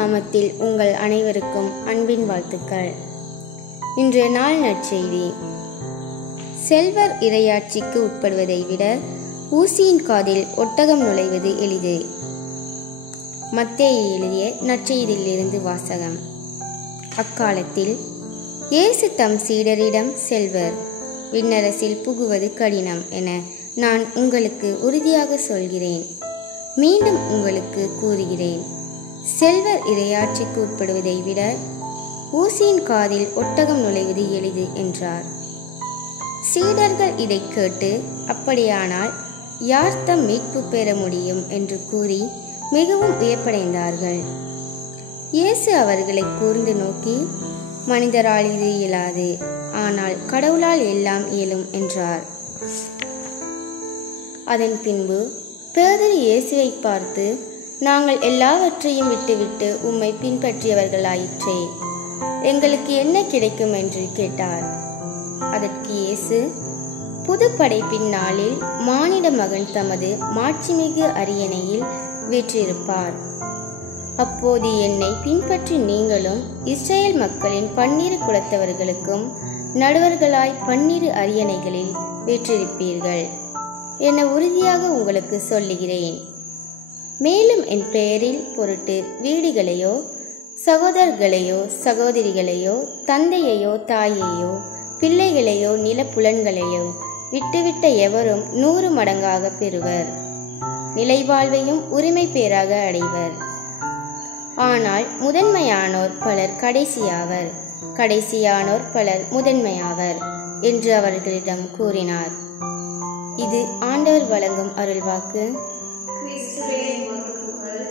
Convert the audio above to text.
நாமத்தில் உங்கள் அனைவருக்கும் அன்பின் வாழ்த்துக்கள். இன்றைய நாள் நற்செய்தி. செல்வர் இறையாட்சிக்கு உட்படுவதை விட ஊசியின் காதில் ஒட்டகம் நுழைவது எளிது. மத்தேயு எழுதிய நற்செய்தியிலிருந்து வாசகம். அக்காலத்தில் இயேசு தம் சீடரிடம், செல்வர் விண்ணரசில் புகுவது கடினம் என நான் உங்களுக்கு உறுதியாக சொல்கிறேன். மீண்டும் உங்களுக்கு கூறுகிறேன், செல்வர் இறையாட்சிக்கு உட்படுவதை விட ஊசியின் காதில் ஒட்டகம் நுழைவது எளிது என்றார். சீடர்கள் இதை கேட்டு, அப்படியானால் யார் தம் மீட்பு பெற முடியும் என்று கூறி மிகவும் வியப்படைந்தார்கள். இயேசு அவர்களை கூர்ந்து நோக்கி, மனிதரால் இது இயலாது, ஆனால் கடவுளால் எல்லாம் இயலும் என்றார். அதன் பின்பு பேதுரு இயேசுவை பார்த்து, நாங்கள் எல்லாவற்றையும் விட்டுவிட்டு உம்மை பின்பற்றியவர்களாயிற்றே, எங்களுக்கு என்ன கிடைக்கும் என்று கேட்டார். அதற்கு இயேசு, புது படைப்பின் நாளில் மானிட மகன் தமது மாட்சிமிகு அரியணையில் வீற்றிருப்பார். அப்போது என்னை பின்பற்றி நீங்களும் இஸ்ரேல் மக்களின் 12 குலத்தவர்களுக்கும் நடுவர்களாய் 12 அரியணைகளில் வீற்றிருப்பீர்கள் என உறுதியாக உங்களுக்கு சொல்லுகிறேன். மேலும் என் பெயரில் பொருட்டு வீடுகளையோ சகோதரர்களையோ சகோதரிகளையோ தந்தையையோ தாயையோ பிள்ளைகளையோ நிலப்புலன்களையோ விட்டுவிட்ட எவரும் 100 மடங்காக பெறுவர், நிலைவாழ்வையும் உரிமை பேராக அடைவர். ஆனால் முதன்மையானோர் பலர் கடைசியாவர், கடைசியானோர் பலர் முதன்மையாவர் என்று அவர்களிடம் கூறினார். இது ஆண்டவர் வழங்கும் அருள்வாக்கு. கிறிஸ்துவே உமக்கு புகழ்.